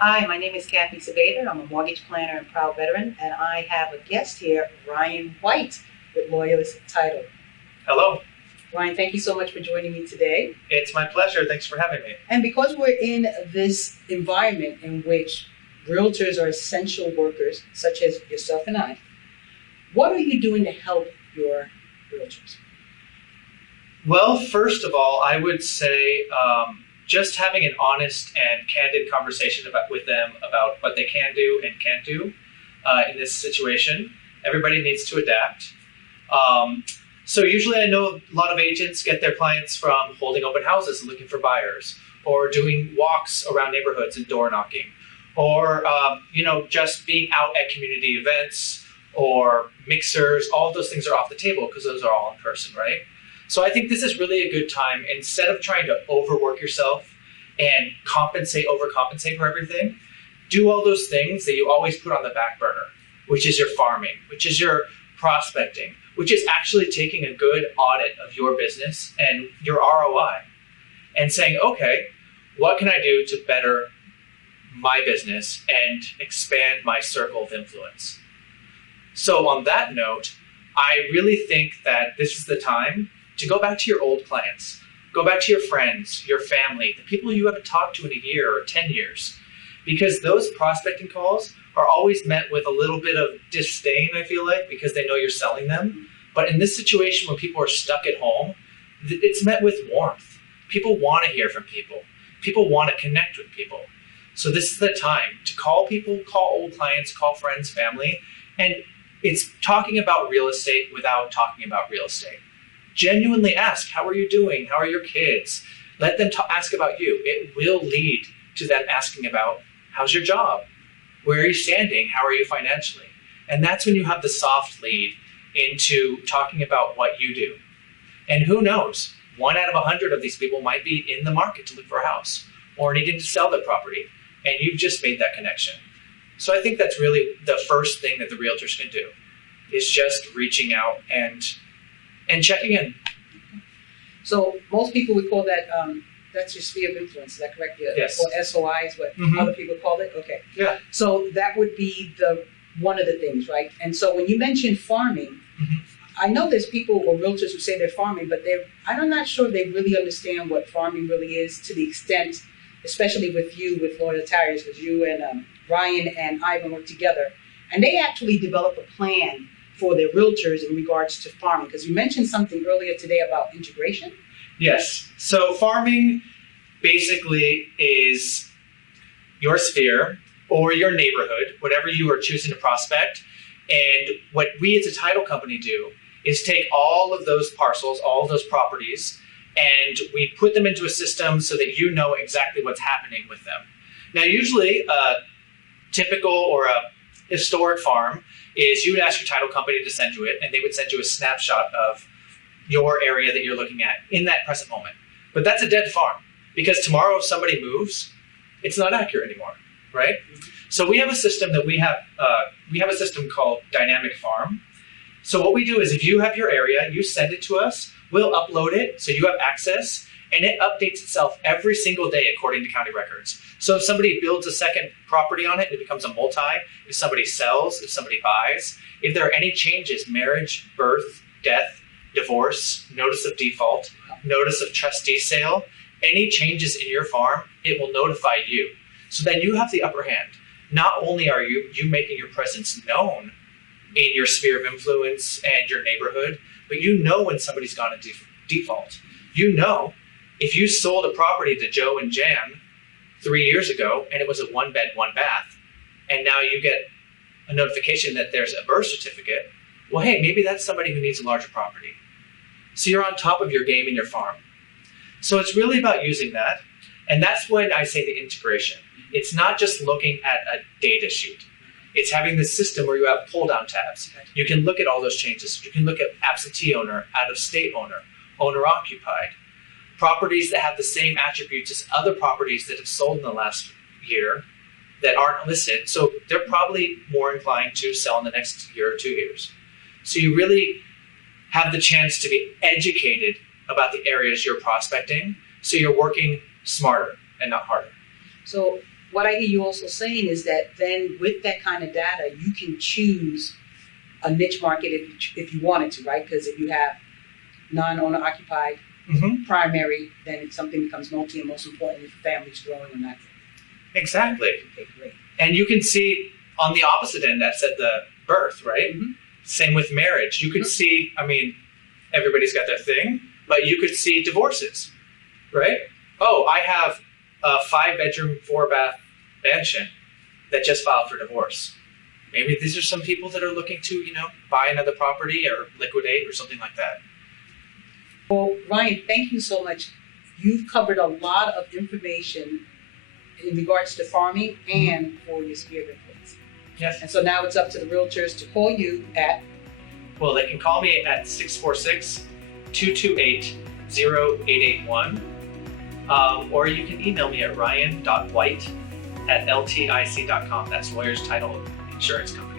Hi, my name is Kathy Sabater. I'm a mortgage planner and proud veteran, and I have a guest here, Ryan.White, with Lawyers Title. Hello, Ryan, thank you so much for joining me today. it's my pleasure. Thanks for having me. And because we're in this environment in which realtors are essential workers, such as yourself and I, what are you doing to help your realtors? Well, first of all, I would say just having an honest and candid conversation with them about what they can do and can't do in this situation. Everybody needs to adapt. So usually I know a lot of agents get their clients from holding open houses and looking for buyers, or doing walks around neighborhoods and door knocking, or just being out at community events or mixers. All of those things are off the table because those are all in person, right? So I think this is really a good time, instead of trying to overwork yourself and overcompensate for everything, do all those things that you always put on the back burner, which is your farming, which is your prospecting, which is actually taking a good audit of your business and your ROI and saying, okay, what can I do to better my business and expand my circle of influence? So on that note, I really think that this is the time to go back to your old clients, go back to your friends, your family, the people you haven't talked to in a year or 10 years, because those prospecting calls are always met with a little bit of disdain, I feel like, because they know you're selling them. But in this situation when people are stuck at home, it's met with warmth. People want to hear from people. People want to connect with people. So this is the time to call people, call old clients, call friends, family, and it's talking about real estate without talking about real estate. Genuinely ask, how are you doing? How are your kids? Let them ask about you. It will lead to them asking about, how's your job? Where are you standing? How are you financially? And that's when you have the soft lead into talking about what you do. And who knows, 1 out of 100 of these people might be in the market to look for a house or needing to sell their property. And you've just made that connection. So I think that's really the first thing that the realtors can do, is just reaching out and checking in. So most people would call that, that's your sphere of influence, is that correct? Yes. Or SOI is what other people call it? Okay. Yeah. So that would be one of the things, right? And so when you mentioned farming, I know there's people or realtors who say they're farming, but I'm not sure they really understand what farming really is, to the extent, especially with Loyal Tires, because you and Ryan and Ivan work together, and they actually develop a plan for their realtors in regards to farming, because you mentioned something earlier today about integration. Yes. So farming basically is your sphere or your neighborhood, whatever you are choosing to prospect. And what we as a title company do is take all of those parcels, all of those properties, and we put them into a system so that you know exactly what's happening with them. Now, usually a typical or a historic farm is you would ask your title company to send you it, and they would send you a snapshot of your area that you're looking at in that present moment. But that's a dead farm, because tomorrow if somebody moves, it's not accurate anymore, right? So we have a system a system called Dynamic Farm. So what we do is, if you have your area, you send it to us, we'll upload it so you have access, and it updates itself every single day according to county records. So if somebody builds a second property on it, it becomes a multi. If somebody sells, if somebody buys, if there are any changes, marriage, birth, death, divorce, notice of default, notice of trustee sale, any changes in your farm, it will notify you. So then you have the upper hand. Not only are you making your presence known in your sphere of influence and your neighborhood, but you know when somebody's gone into default. You know if you sold a property to Joe and Jan 3 years ago and it was a 1-bed, 1-bath, and now you get a notification that there's a birth certificate, well, hey, maybe that's somebody who needs a larger property. So you're on top of your game in your farm. So it's really about using that. And that's when I say the integration. It's not just looking at a data sheet. It's having this system where you have pull-down tabs. You can look at all those changes. You can look at absentee owner, out-of-state owner, owner-occupied, properties that have the same attributes as other properties that have sold in the last year that aren't listed. So they're probably more inclined to sell in the next year or 2 years. So you really have the chance to be educated about the areas you're prospecting, so you're working smarter and not harder. So what I hear you also saying is that then with that kind of data, you can choose a niche market if you wanted to, right? Because if you have non-owner occupied primary, then if something becomes multi, and most important if the family's growing or not. Exactly. Okay, great. And you can see on the opposite end, that's at the birth, right? Same with marriage. You could see, I mean, everybody's got their thing, but you could see divorces, right? Oh, I have a 5-bedroom, 4-bath mansion that just filed for divorce. Maybe these are some people that are looking to, buy another property or liquidate or something like that. Well, Ryan, thank you so much. You've covered a lot of information in regards to farming and for your sphere of influence. Yes. And so now it's up to the realtors to call you at? Well, they can call me at 646-228-0881. Or you can email me at Ryan.White@ltic.com. That's Lawyers Title Insurance Company.